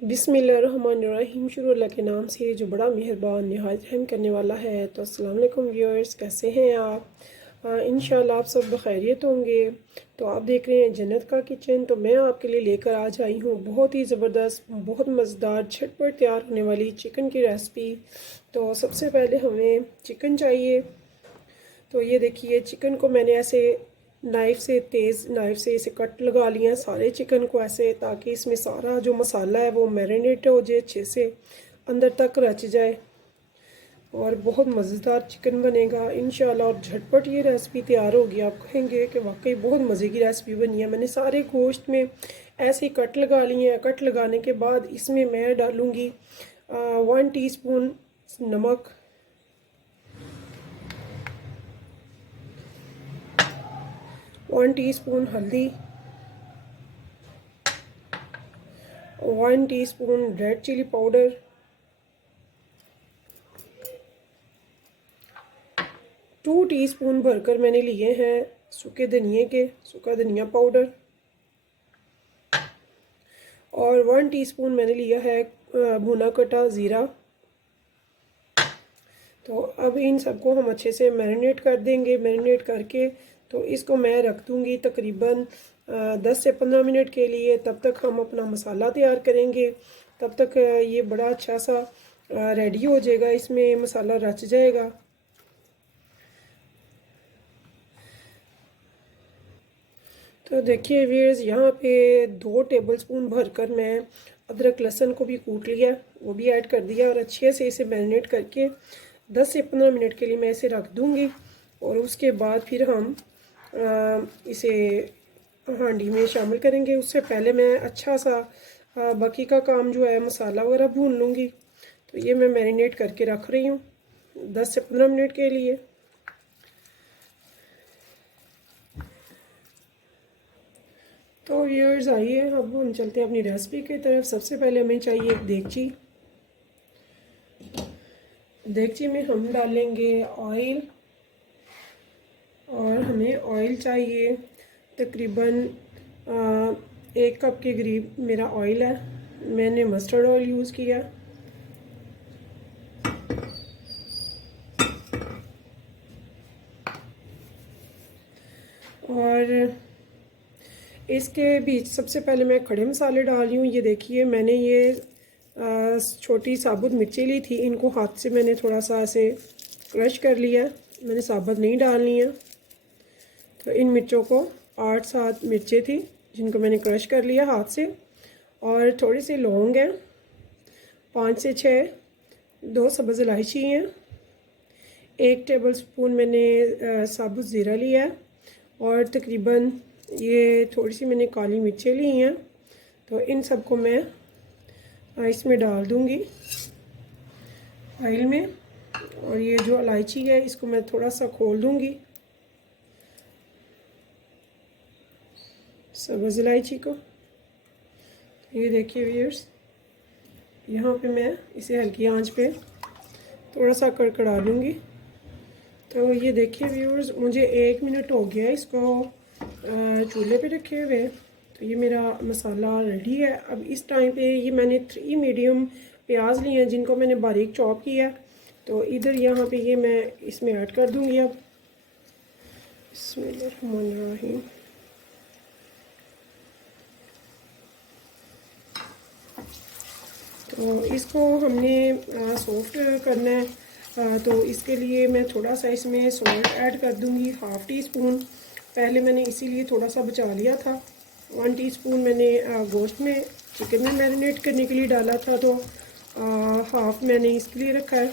बिस्मिल्लाहिर्रहमानिर्रहीम। शुरू अल्लाह के नाम से जो बड़ा मेहरबान नहायत रहम करने वाला है। तो अस्सलाम वालेकुम व्यूअर्स, कैसे हैं आप? इंशाल्लाह आप सब खैरियत होंगे। तो आप देख रहे हैं जन्नत का किचन। तो मैं आपके लिए लेकर आज आई हूँ बहुत ही ज़बरदस्त, बहुत मज़ेदार, झटपट तैयार होने वाली चिकन की रेसिपी। तो सबसे पहले हमें चिकन चाहिए। तो ये देखिए, चिकन को मैंने ऐसे नाइफ़ से, तेज़ नाइफ़ से इसे कट लगा लिया सारे चिकन को ऐसे, ताकि इसमें सारा जो मसाला है वो मैरिनेट हो जाए, अच्छे से अंदर तक रच जाए और बहुत मज़ेदार चिकन बनेगा इंशाल्लाह। और झटपट ये रेसिपी तैयार होगी, आप कहेंगे कि वाकई बहुत मज़े की रेसिपी बनी है। मैंने सारे गोश्त में ऐसे ही कट लगा लिए हैं। कट लगाने के बाद इसमें मैं डालूँगी 1 टीस्पून नमक, 1 टीस्पून हल्दी, 1 teaspoon red chilli powder, 2 teaspoon भरकर मैंने लिए हैं सूखा धनिया पाउडर, और 1 टीस्पून मैंने लिया है भुना कटा ज़ीरा। तो अब इन सबको हम अच्छे से मैरिनेट कर देंगे। मैरिनेट करके तो इसको मैं रख दूँगी तकरीबन 10 से 15 मिनट के लिए। तब तक हम अपना मसाला तैयार करेंगे। तब तक ये बड़ा अच्छा सा रेडी हो जाएगा, इसमें मसाला रच जाएगा। तो देखिए व्यूअर्स, यहाँ पे 2 टेबलस्पून भरकर मैं अदरक लहसुन को भी कूट लिया, वो भी ऐड कर दिया और अच्छे से इसे मैरिनेट करके 10 से 15 मिनट के लिए मैं इसे रख दूँगी। और उसके बाद फिर हम इसे हांडी में शामिल करेंगे। उससे पहले मैं अच्छा सा बाकी का काम जो है मसाला वगैरह भून लूँगी। तो ये मैं मैरिनेट करके रख रही हूँ 10 से 15 मिनट के लिए। तो व्यूअर्स आइए, अब हम चलते हैं अपनी रेसिपी की तरफ। सबसे पहले हमें चाहिए एक देगची। देगची में हम डालेंगे ऑयल, और हमें ऑयल चाहिए तकरीबन 1 कप के करीब मेरा ऑयल है। मैंने मस्टर्ड ऑयल यूज़ किया। और इसके बीच सबसे पहले मैं खड़े मसाले डाल रही हूँ। ये देखिए, मैंने ये छोटी साबुत मिर्ची ली थी, इनको हाथ से मैंने थोड़ा सा ऐसे क्रश कर लिया। मैंने साबुत नहीं डालनी है। तो इन मिर्चों को 8-7 मिर्चें थी जिनको मैंने क्रश कर लिया हाथ से। और थोड़ी सी लौंग है, 5 से 6, 2 सब्ज़ इलायची हैं, 1 टेबलस्पून मैंने साबुत ज़ीरा लिया है, और तकरीबन ये थोड़ी सी मैंने काली मिर्चें ली हैं। तो इन सबको मैं इसमें डाल दूँगी ऑयल में। और ये जो इलायची है इसको मैं थोड़ा सा खोल दूँगी, सब्ज़ इलायची को। ये देखिए व्यूअर्स, यहाँ पे मैं इसे हल्की आंच पे थोड़ा सा कड़कड़ा लूँगी। तो ये देखिए व्यूअर्स, मुझे 1 मिनट हो गया इसको चूल्हे पे रखे हुए। तो ये मेरा मसाला रेडी है। अब इस टाइम पे ये मैंने 3 मीडियम प्याज लिए हैं जिनको मैंने बारीक चॉप किया। तो इधर यहाँ पे ये मैं इसमें ऐड कर दूँगी। अब बिस्मिल्लाहिर्रहमानिर्रहीम। तो इसको हमने सॉफ्ट करना है। तो इसके लिए मैं थोड़ा सा इसमें सॉल्ट ऐड कर दूँगी, 1/2 टीस्पून। पहले मैंने इसीलिए थोड़ा सा बचा लिया था। 1 टीस्पून मैंने गोश्त में, चिकन में मैरिनेट करने के लिए डाला था। तो हाफ़ मैंने इसके लिए रखा है।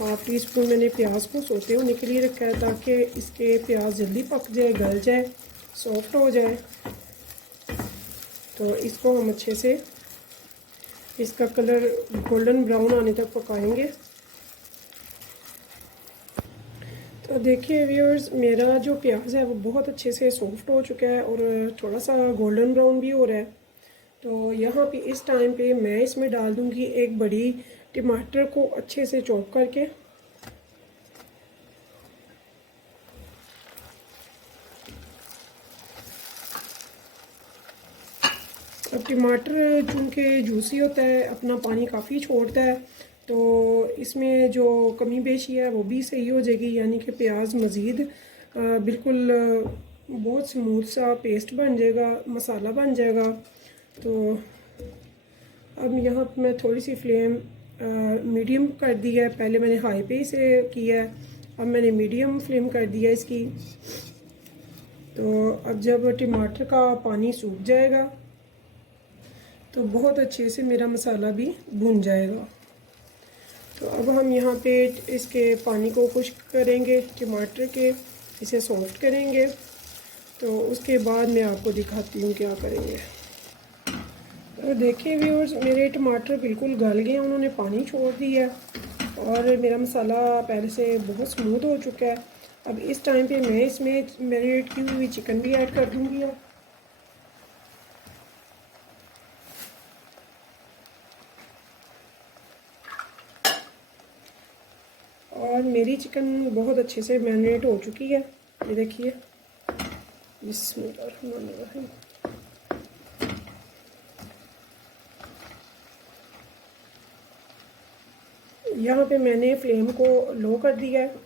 1/2 टीस्पून मैंने प्याज को सोते होने के लिए रखा है, ताकि इसके प्याज जल्दी पक जाए, गल जाए, सॉफ्ट हो जाए। तो इसको हम अच्छे से इसका कलर गोल्डन ब्राउन आने तक पकाएंगे। तो देखिए व्यूअर्स, मेरा जो प्याज है वो बहुत अच्छे से सॉफ्ट हो चुका है और थोड़ा सा गोल्डन ब्राउन भी हो रहा है। तो यहाँ पे इस टाइम पे मैं इसमें डाल दूँगी एक बड़ी टमाटर को अच्छे से चॉप करके। अब टमाटर चूँकि जूसी होता है, अपना पानी काफ़ी छोड़ता है, तो इसमें जो कमी बेशी है वो भी सही हो जाएगी, यानी कि प्याज मज़ीद बिल्कुल बहुत स्मूथ सा पेस्ट बन जाएगा, मसाला बन जाएगा। तो अब यहाँ पर मैं थोड़ी सी फ्लेम मीडियम कर दी है, पहले मैंने हाई पे से किया है, अब मैंने मीडियम फ्लेम कर दिया इसकी। तो अब जब टमाटर का पानी सूख जाएगा तो बहुत अच्छे से मेरा मसाला भी भुन जाएगा। तो अब हम यहाँ पे इसके पानी को खुश्क करेंगे, टमाटर के इसे सॉफ्ट करेंगे। तो उसके बाद मैं आपको दिखाती हूँ क्या करेंगे। तो देखिए व्यूअर्स, मेरे टमाटर बिल्कुल गल गए हैं, उन्होंने पानी छोड़ दिया और मेरा मसाला पहले से बहुत स्मूथ हो चुका है। अब इस टाइम पे मैं इसमें मैरिनेट की हुई चिकन भी ऐड कर दूँगी। और मेरी चिकन बहुत अच्छे से मैरिनेट हो चुकी है, ये देखिए। बिस्मिल्लाहिर्रहमानिर्रहीम। यहाँ पे मैंने फ्लेम को लो कर दिया है।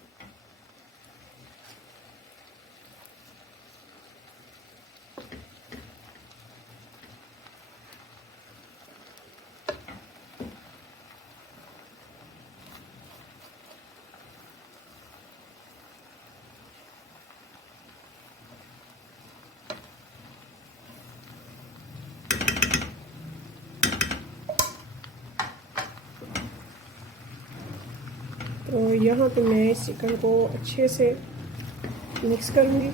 तो यहाँ पे मैं इस चिकन को अच्छे से मिक्स करूँगी।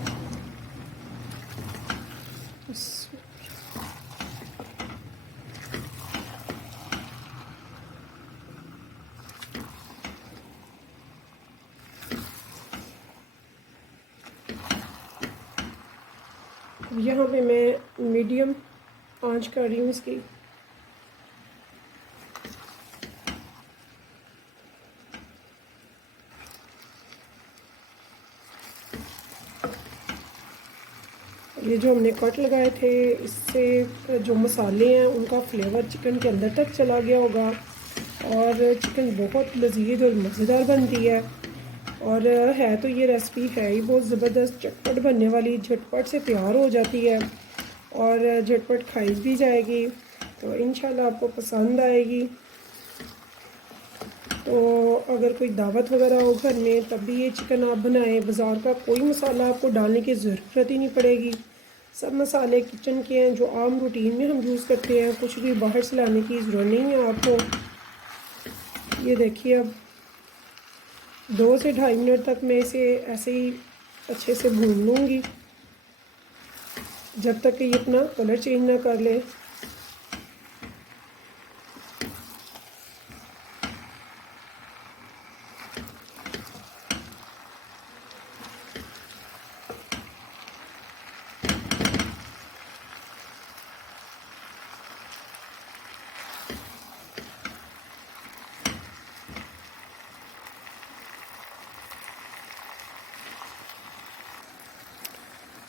यहाँ पे मैं मीडियम आंच कर रही हूँ इसकी। ये जो हमने कट लगाए थे, इससे जो मसाले हैं उनका फ्लेवर चिकन के अंदर तक चला गया होगा और चिकन बहुत लजीज और मज़ेदार बनती है। और है तो ये रेसिपी है ही बहुत ज़बरदस्त, झटपट बनने वाली, झटपट से तैयार हो जाती है और झटपट खाई भी जाएगी। तो इंशाल्लाह आपको पसंद आएगी। तो अगर कोई दावत वगैरह हो घर में तब भी ये चिकन आप बनाएं, बाज़ार का कोई मसाला आपको डालने की ज़रूरत ही नहीं पड़ेगी। सब मसाले किचन के हैं जो आम रूटीन में हम यूज़ करते हैं, कुछ भी बाहर से लाने की ज़रूरत नहीं है आपको। ये देखिए, अब 2 से ढाई मिनट तक मैं इसे ऐसे ही अच्छे से भून लूँगी जब तक कि ये अपना कलर चेंज ना कर ले।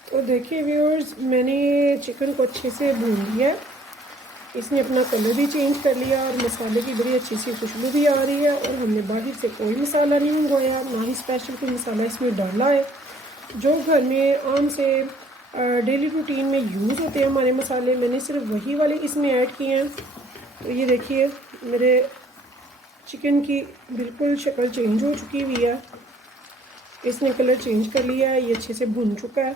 तो देखिए व्यूअर्स, मैंने चिकन को अच्छे से भून लिया है, इसने अपना कलर भी चेंज कर लिया और मसाले की बड़ी अच्छी सी खुशबू भी आ रही है। और हमने बाहर से कोई मसाला नहीं मंगवाया, ना ही स्पेशल कोई मसाला इसमें डाला है। जो घर में आम से डेली रूटीन में यूज़ होते हैं हमारे मसाले, मैंने सिर्फ वही वाले इसमें ऐड किए हैं। तो ये देखिए, मेरे चिकन की बिल्कुल शक्ल चेंज हो चुकी हुई है, इसने कलर चेंज कर लिया है, ये अच्छे से भुन चुका है,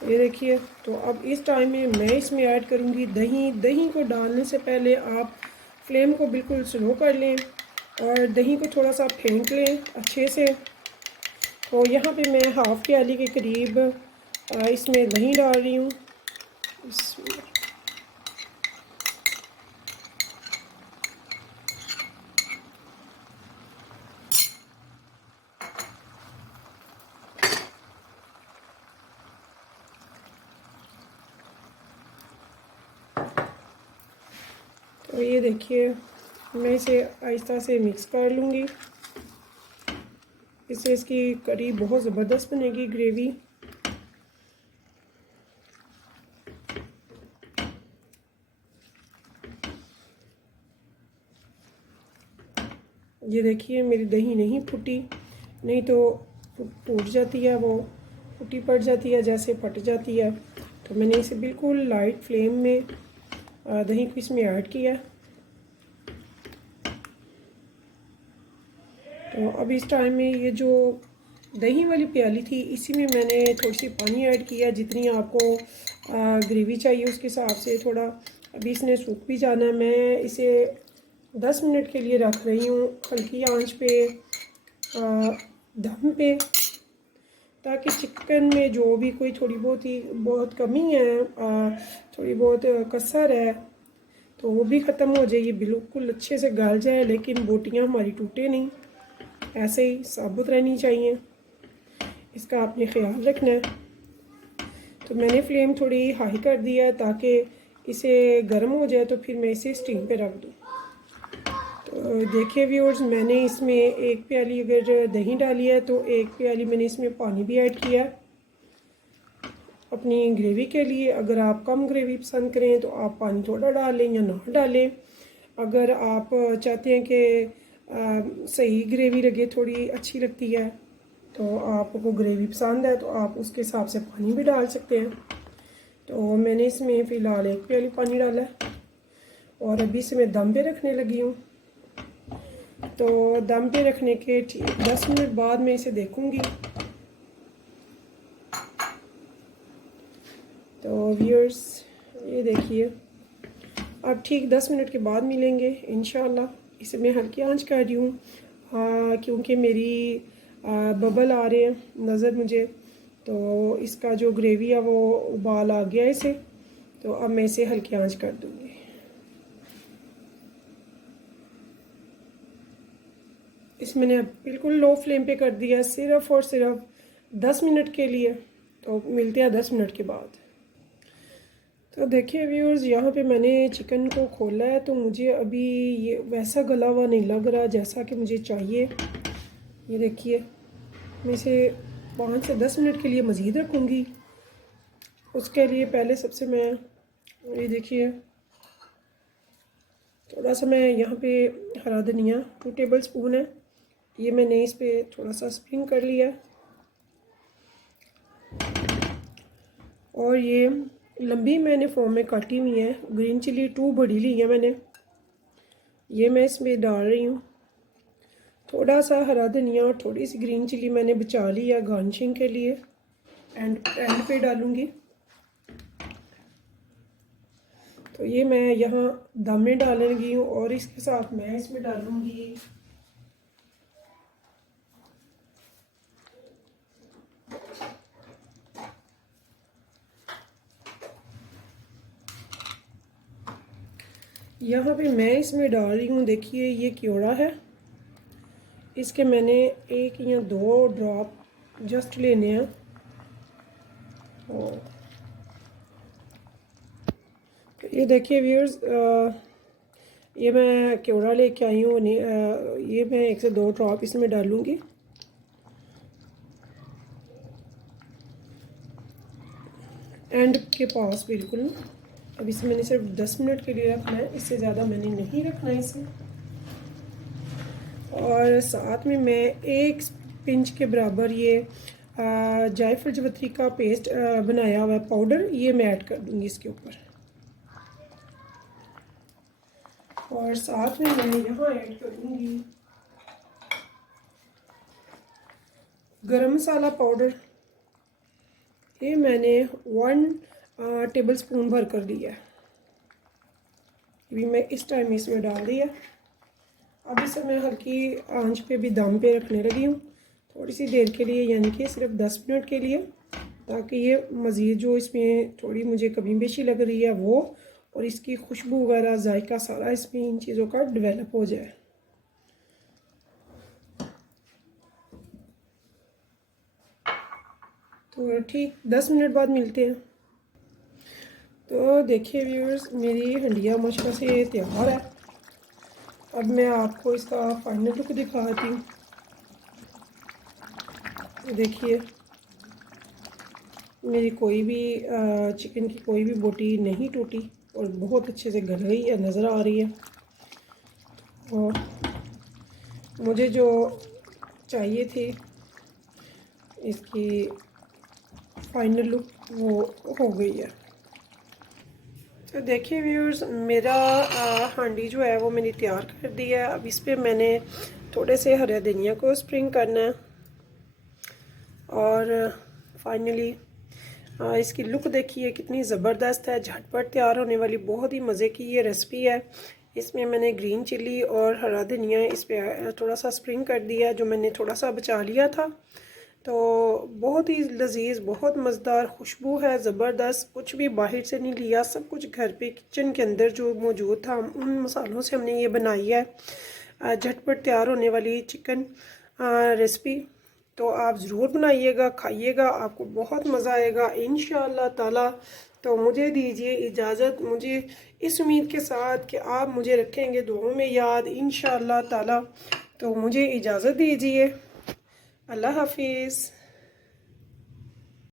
ये देखिए। तो अब इस टाइम में मैं इसमें ऐड करूँगी दही। दही को डालने से पहले आप फ्लेम को बिल्कुल स्लो कर लें और दही को थोड़ा सा फेंट लें अच्छे से। तो यहाँ पे मैं हाफ़ प्याली के करीब इसमें दही डाल रही हूँ। तो ये देखिए, मैं इसे आहिस्ता से मिक्स कर लूँगी, इससे इसकी करी बहुत ज़बरदस्त बनेगी, ग्रेवी। ये देखिए मेरी दही नहीं फूटी, नहीं तो टूट जाती है, वो फूटी पड़ जाती है, जैसे फट जाती है। तो मैंने इसे बिल्कुल लाइट फ्लेम में दही को इसमें ऐड किया। तो अब इस टाइम में ये जो दही वाली प्याली थी, इसी में मैंने थोड़ी सी पानी ऐड किया, जितनी आपको ग्रेवी चाहिए उसके हिसाब से थोड़ा। अभी इसने सूख भी जाना है। मैं इसे 10 मिनट के लिए रख रही हूँ हल्की आंच पे, दम पे, ताकि चिकन में जो भी कोई थोड़ी बहुत कमी है, थोड़ी बहुत कसर है, तो वो भी ख़त्म हो जाए। ये बिल्कुल अच्छे से गल जाए, लेकिन बोटियाँ हमारी टूटे नहीं, ऐसे ही साबुत रहनी चाहिए। इसका आपने ख्याल रखना है। तो मैंने फ्लेम थोड़ी हाई कर दिया ताकि इसे गर्म हो जाए, तो फिर मैं इसे स्टीम पे रख दूँ। तो देखिए व्यूअर्स, मैंने इसमें 1 प्याली अगर दही डाली है तो 1 प्याली मैंने इसमें पानी भी ऐड किया अपनी ग्रेवी के लिए। अगर आप कम ग्रेवी पसंद करें तो आप पानी थोड़ा डाल लें या ना डालें। अगर आप चाहते हैं कि सही ग्रेवी लगे, थोड़ी अच्छी लगती है, तो आपको ग्रेवी पसंद है तो आप उसके हिसाब से पानी भी डाल सकते हैं। तो मैंने इसमें फ़िलहाल 1 प्याली पानी डाला है और अभी इसे मैं दम पे रखने लगी हूँ। तो दम पे रखने के 10 मिनट बाद मैं इसे देखूँगी। तो व्यूअर्स, ये देखिए, अब ठीक 10 मिनट के बाद मिलेंगे इंशाल्लाह। इसे मैं हल्की आंच कर रही हूँ क्योंकि मेरी बबल आ रहे हैं नज़र मुझे। तो इसका जो ग्रेवी है वो उबाल आ गया इसे। तो अब मैं इसे हल्की आंच कर दूँगी। इस मैंने अब बिल्कुल लो फ्लेम पे कर दिया, सिर्फ़ और सिर्फ 10 मिनट के लिए। तो मिलते हैं 10 मिनट के बाद। तो देखिए व्यूअर्स, यहाँ पे मैंने चिकन को खोला है, तो मुझे अभी ये वैसा गला हुआ नहीं लग रहा जैसा कि मुझे चाहिए। ये देखिए, मैं इसे 5 से 10 मिनट के लिए मज़ीद रखूँगी। उसके लिए पहले सबसे मैं, ये देखिए, थोड़ा सा मैं यहाँ पे हरा धनिया 2 टेबल स्पून है, ये मैंने इस पर थोड़ा सा स्प्रिंग कर लिया। और ये लंबी मैंने फॉर्म में काटी हुई है ग्रीन चिली, 2 बड़ी ली है मैंने, ये मैं इसमें डाल रही हूँ। थोड़ा सा हरा धनिया और थोड़ी सी ग्रीन चिली मैंने बचा ली है गार्निशिंग के लिए, एंड पे डालूँगी। तो ये मैं यहाँ दम में डाल लगी हूँ और इसके साथ मैं इसमें डालूँगी यहाँ पे मैं इसमें डाल रही हूँ, देखिए ये क्योड़ा है, इसके मैंने 1 या 2 ड्रॉप जस्ट लेने हैं। और ये देखिए व्यूअर्स, ये मैं क्योड़ा लेके आई हूँ, ये मैं 1 से 2 ड्रॉप इसमें डालूँगी। एंड के पास बिल्कुल। अब इसे मैंने सिर्फ 10 मिनट के लिए रखना है, इससे ज़्यादा मैंने नहीं रखना है इसे। और साथ में मैं 1 पिंच के बराबर ये जायफल जवत्री का पेस्ट बनाया हुआ है पाउडर, ये मैं ऐड कर दूँगी इसके ऊपर। और साथ में मैं यहाँ ऐड करूँगी गरम मसाला पाउडर, ये मैंने 1 टेबल स्पून भर कर लिया है। अभी मैं इस टाइम इसमें डाल दिया। अब इसे मैं हल्की आंच पे भी दम पे रखने लगी हूँ थोड़ी सी देर के लिए, यानी कि सिर्फ 10 मिनट के लिए, ताकि ये मज़ीद जो इसमें थोड़ी मुझे कमी बेशी लग रही है वो, और इसकी खुशबू वगैरह जायका सारा इसमें इन चीज़ों का डेवलप हो जाए। तो ठीक 10 मिनट बाद मिलते हैं। तो देखिए व्यूअर्स, मेरी हंडिया माशाल्लाह से तैयार है। अब मैं आपको इसका फाइनल लुक दिखाती हूँ। देखिए, मेरी कोई भी चिकन की कोई भी बोटी नहीं टूटी और बहुत अच्छे से गल गई है, नज़र आ रही है। और मुझे जो चाहिए थी इसकी फाइनल लुक वो हो गई है। तो देखिए व्यूअर्स, मेरा हांडी जो है वो मैंने तैयार कर दिया है। अब इस पर मैंने थोड़े से हरे धनिया को स्प्रिंग करना है और फाइनली इसकी लुक देखिए कितनी ज़बरदस्त है, झटपट तैयार होने वाली बहुत ही मज़े की ये रेसिपी है। इसमें मैंने ग्रीन चिली और हरा धनिया इस पर थोड़ा सा स्प्रिंग कर दिया, जो मैंने थोड़ा सा बचा लिया था। तो बहुत ही लजीज, बहुत मज़ेदार, खुशबू है ज़बरदस्त। कुछ भी बाहर से नहीं लिया, सब कुछ घर पे किचन के अंदर जो मौजूद था उन मसालों से हमने ये बनाई है झटपट तैयार होने वाली चिकन रेसिपी। तो आप ज़रूर बनाइएगा, खाइएगा, आपको बहुत मज़ा आएगा इंशाअल्लाह ताला। तो मुझे दीजिए इजाज़त, मुझे इस उम्मीद के साथ कि आप मुझे रखेंगे दुआओं में याद इंशाअल्लाह ताला। तो मुझे इजाज़त दीजिए, अल्लाह हाफिज़।